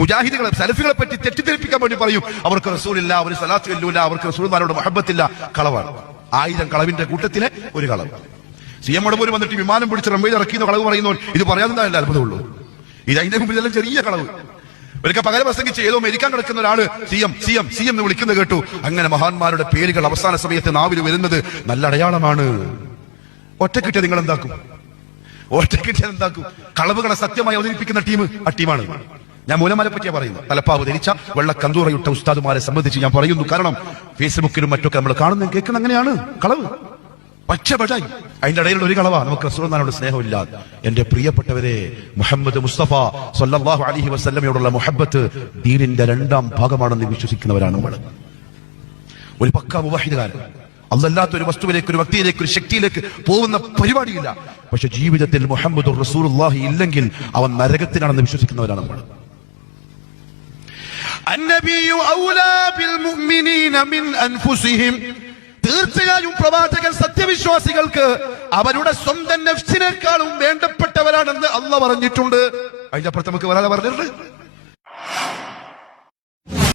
മുജാഹിദുകളെ സലഫികളെ പറ്റി തെറ്റിദ്ധരിപ്പിക്കാൻ വേണ്ടി പറയും അവർക്ക് റസൂലില്ല, അവർ സലാത്ത് ചൊല്ലൂല, അവർക്ക് റസൂൽമാരോട് മുഹബ്ബത്തില്ല. കളവാണ്. 1000 കളവിന്റെ കൂട്ടത്തിലെ ഒരു കളവ്. CM പോലും വന്നിട്ട് വിമാനം പിടിച്ച് റൺവേയിൽ ഇറക്കിയെന്ന കളവ് പറയുന്നു. ഇത് പറയാതെന്തായാലും അത്ഭുതമുള്ളൂ. ഇത് അതിന്റെ മുമ്പിൽ എല്ലാം ചെറിയ കളവ്. ഒരിക്കൽ പകരം പ്രസംഗിച്ച് ഏതോ മരിക്കാൻ കിടക്കുന്ന ഒരാള് CM എന്ന് വിളിക്കുന്നത് കേട്ടു. അങ്ങനെ മഹാന്മാരുടെ പേരുകൾ അവസാന സമയത്ത് നാവിൽ വരുന്നത് നല്ല അടയാളമാണ്. ഒറ്റക്കിട്ടിയ നിങ്ങൾ എന്താക്കും? ഒറ്റക്കിട്ടിയാൽ എന്താക്കും? കളവുകളെ സത്യമായി അവതരിപ്പിക്കുന്ന ടീം ആ ടീമാണ്. ഞാൻ മൂലമാലെ പറ്റിയാ പറയുന്നു. തലപ്പാവ് ധരിച്ച വെള്ള കന്തൂറയിട്ട ഉസ്താദുമാരെ സംബന്ധിച്ച് ഞാൻ പറയുന്നു. കാരണം ഫേസ്ബുക്കിലും മറ്റൊക്കെ നമ്മൾ കാണുന്ന കേൾക്കുന്ന അങ്ങനെയാണ് കളവ്. പക്ഷായി അതിന്റെ ഇടയിലുള്ള ഒരു കളവാ നമുക്ക് റസൂലുള്ളാഹിയോട് സ്നേഹമില്ല. എന്റെ പ്രിയപ്പെട്ടവരെ, മുഹമ്മദ് മുസ്തഫ സ്വല്ലല്ലാഹു അലൈഹി വസല്ലമയോടുള്ള മുഹബ്ബത്ത് ദീനിന്റെ 2ാം ഭാഗമാണെന്ന് വിശ്വസിക്കുന്നവരാണ് നമ്മൾ. ഒരു പക്കാ മുവഹിദുകാരൻ. അല്ലാത്ത ഒരു വസ്തുവിലേക്ക്, ഒരു വ്യക്തിയിലേക്ക്, ഒരു ശക്തിയിലേക്ക് പോകുന്ന പരിപാടിയില്ല. പക്ഷെ ജീവിതത്തിൽ മുഹമ്മദ് റസൂലുള്ളാഹി ഇല്ലെങ്കിൽ അവൻ നരകത്തിലാണെന്ന് വിശ്വസിക്കുന്നവരാണ് നമ്മൾ. അന്നബിയു ഔലാ ബിൽ മുഅ്മിനീന മിൻ അൻഫുസിഹിം. തീർച്ചയായും പ്രവാചകൻ സത്യവിശ്വാസികൾക്ക് അവരുടെ സ്വന്തം നഫ്സിനേക്കാളും വേണ്ടപ്പെട്ടവരാണെന്ന് അല്ലാഹു പറഞ്ഞിട്ടുണ്ട്. അതിന്റെ അപ്പുറത്ത് നമുക്ക് ഒരാളെ പറഞ്ഞിട്ടുണ്ട്.